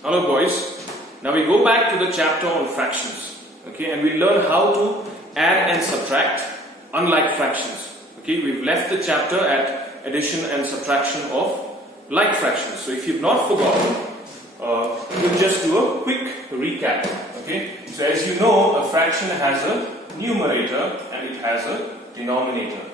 Hello boys. Now we go back to the chapter on fractions. Okay, and we learn how to add and subtract unlike fractions. Okay, we've left the chapter at addition and subtraction of like fractions. So if you've not forgotten, we'll just do a quick recap. Okay, so as you know, a fraction has a numerator and it has a denominator.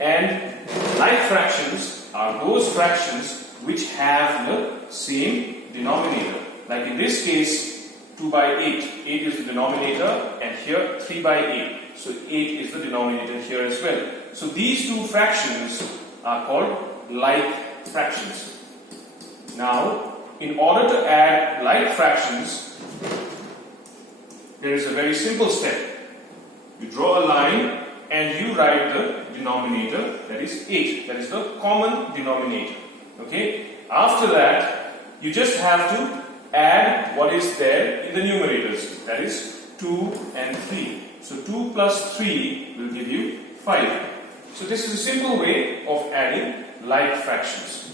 And like fractions are those fractions which have the same denominator. Like in this case, 2 by 8. 8 is the denominator, and here 3 by 8. So 8 is the denominator here as well. So these two fractions are called like fractions. Now, in order to add like fractions, there is a very simple step. You draw a line and you write the denominator, that is 8. That is the common denominator. Okay? After that, you just have to add what is there in the numerators, that is 2 and 3. So 2 plus 3 will give you 5. So this is a simple way of adding like fractions.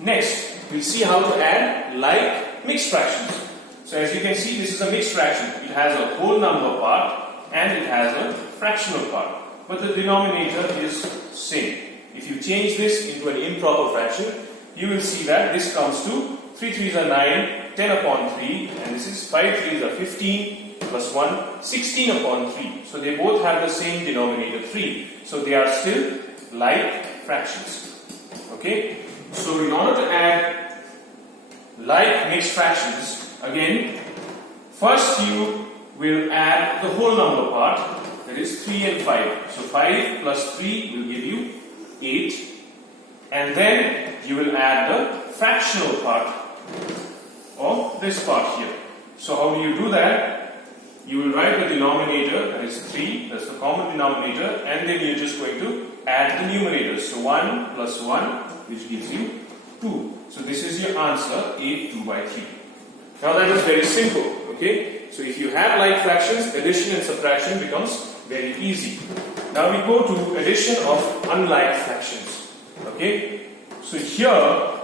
Next, we'll see how to add like mixed fractions. So as you can see, this is a mixed fraction. It has a whole number part and it has a fractional part, but the denominator is same. If you change this into an improper fraction, you will see that this comes to 3 3s are 9, 10 upon 3, and this is 5 3s are 15, plus 1, 16 upon 3. So they both have the same denominator, 3. So they are still like fractions. Okay? So in order to add like mixed fractions, again, first you will add the whole number part, that is 3 and 5. So 5 plus 3 will give you 8. And then you will add the fractional part of this part here. So how do you do that? You will write the denominator, that is 3, that's the common denominator, and then you're just going to add the numerators. So 1 plus 1, which gives you 2. So this is your answer, 8 2 by 3. Now that is very simple, okay? So if you have like fractions, addition and subtraction becomes very easy. Now we go to addition of unlike fractions, okay? So here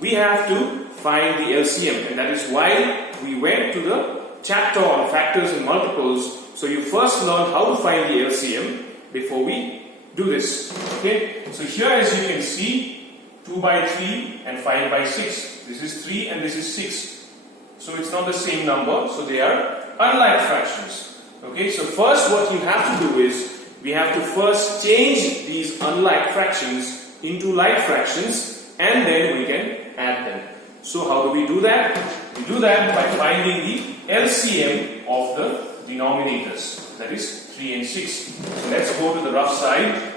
we have to find the LCM, and that is why we went to the chapter on factors and multiples. So you first learn how to find the LCM before we do this. Okay? So here, as you can see, 2 by 3 and 5 by 6. This is 3 and this is 6. So it's not the same number, so they are unlike fractions. Okay? So first what you have to do is, we have to first change these unlike fractions into like fractions, and then we can add them. So how do we do that? We do that by finding the LCM of the denominators, that is 3 and 6. So let's go to the rough side.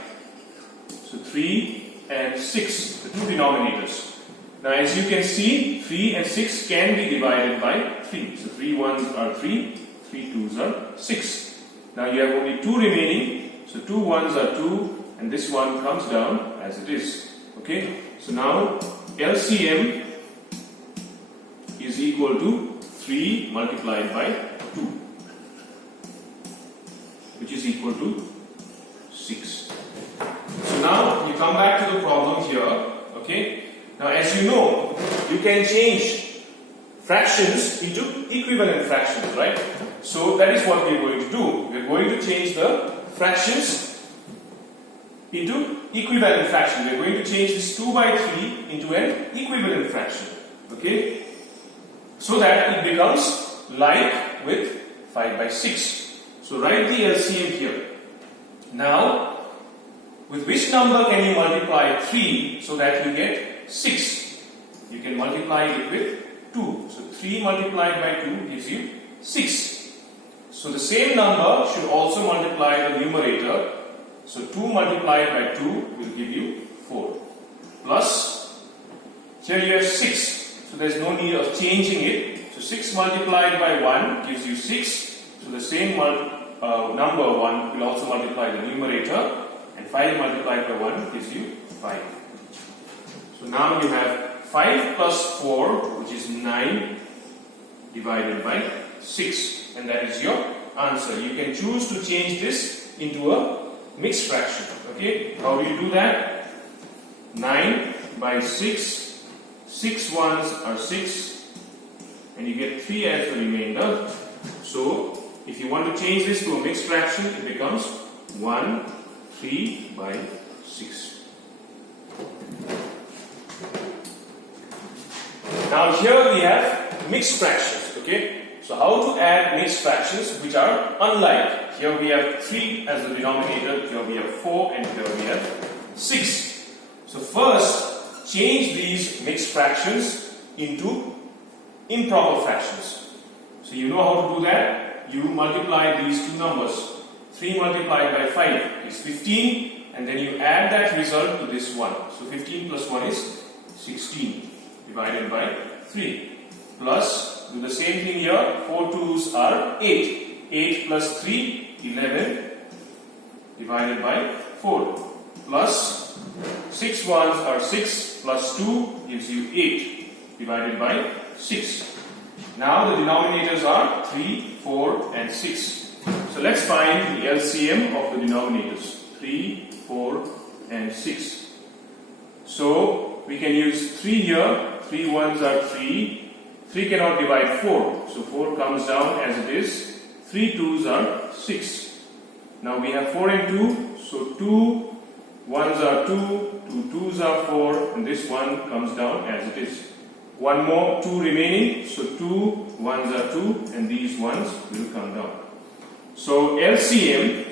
So 3 and 6, the two denominators. Now as you can see, 3 and 6 can be divided by 3. So 3 1s are 3, 3 2s are 6. Now you have only 2 remaining. So 2 1s are 2, and this one comes down as it is. Okay? So now LCM is equal to 3 multiplied by 2, which is equal to 6. So now you come back to the problem here. Okay? Now as you know, you can change fractions into equivalent fractions, right? So that is what we are going to do. We are going to change the fractions into equivalent fraction. We are going to change this 2 by 3 into an equivalent fraction. Okay? So that it becomes like with 5 by 6. So write the LCM here. Now, with which number can you multiply 3 so that you get 6? You can multiply it with 2. So 3 multiplied by 2 gives you 6. So the same number should also multiply the numerator. So 2 multiplied by 2 will give you 4. Plus, here you have 6. So there is no need of changing it. So 6 multiplied by 1 gives you 6. So the same number 1 will also multiply the numerator. And 5 multiplied by 1 gives you 5. So now you have 5 plus 4, which is 9, divided by 6. And that is your answer. You can choose to change this into a mixed fraction. Okay? How do you do that? 9 by 6 6 ones are 6, and you get 3 as the remainder. So if you want to change this to a mixed fraction, it becomes 1 3 by 6. Now here we have mixed fractions, okay? So how to add mixed fractions which are unlike? Here we have 3 as the denominator, here we have 4, and here we have 6. So first, change these mixed fractions into improper fractions. So you know how to do that? You multiply these two numbers. 3 multiplied by 5 is 15, and then you add that result to this one. So 15 plus 1 is 16 divided by 3. Plus, do the same thing here. 4 2s are 8. 8 plus 3, 11 divided by 4. Plus, 6 ones are 6 plus 2 gives you 8 divided by 6. Now the denominators are 3, 4 and 6. So let's find the LCM of the denominators. 3, 4 and 6. So we can use 3 here. 3 ones are 3. 3 cannot divide 4. So 4 comes down as it is. 3 twos are 6. Now we have 4 and 2. So 2 ones are 2. 2 twos are 4. And this one comes down as it is. One more 2 remaining. So 2 ones are 2. And these ones will come down. So LCM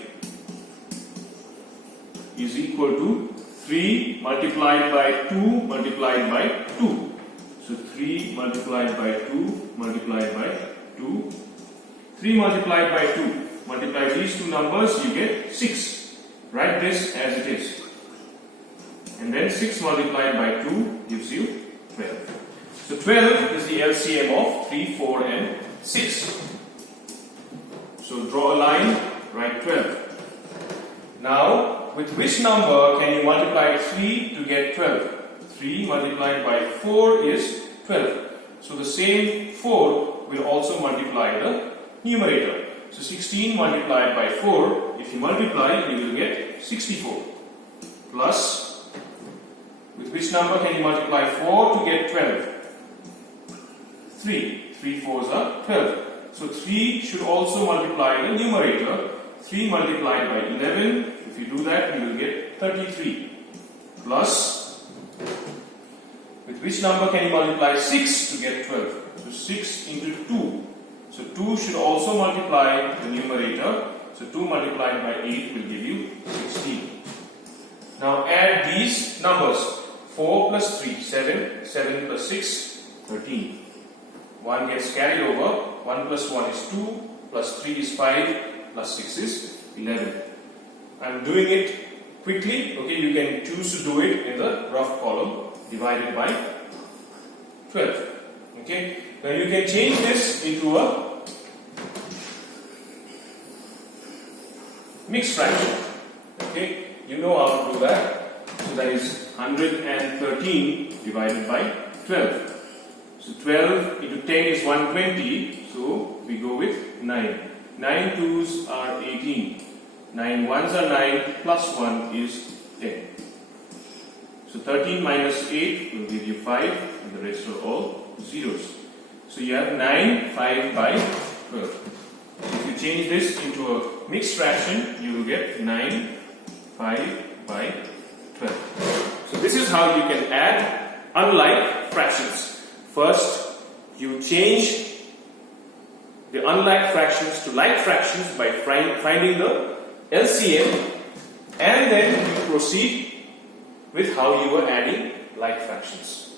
is equal to 3 multiplied by 2 multiplied by 2. So 3 multiplied by 2 multiplied by 2. 3 multiplied by 2. Multiply these two numbers, you get 6. Write this as it is. And then 6 multiplied by 2 gives you 12. So 12 is the LCM of 3, 4 and 6. So draw a line, write 12. Now, with which number can you multiply 3 to get 12? 3 multiplied by 4 is 12. So the same 4 will also multiply the numerator. So 16 multiplied by 4, if you multiply, you will get 64. Plus, with which number can you multiply 4 to get 12? 3. 3 fours are 12. So 3 should also multiply the numerator. 3 multiplied by 11, if you do that, you will get 33. Plus, with which number can you multiply 6 to get 12? So 6 into 2. So 2 should also multiply the numerator. So 2 multiplied by 8 will give you 16. Now add these numbers. 4 plus 3, 7. 7 plus 6, 13. 1 gets carried over. 1 plus 1 is 2. Plus 3 is 5. Plus 6 is 11. I am doing it quickly. Okay, you can choose to do it in the rough column. Divided by 12. Okay, now you can change this into a mixed fraction. Okay, you know how to do that. So that is 113 divided by 12. So 12 into 10 is 120. So we go with 9. 9 twos are 18. 9 ones are 9. Plus 1 is 10. So 13 minus 8 will give you 5, and the rest are all zeros. So you have 9, 5 by 12. If you change this into a mixed fraction, you will get 9, 5 by 12. So this is how you can add unlike fractions. First, you change the unlike fractions to like fractions by finding the LCM, and then you proceed with how you are adding like fractions.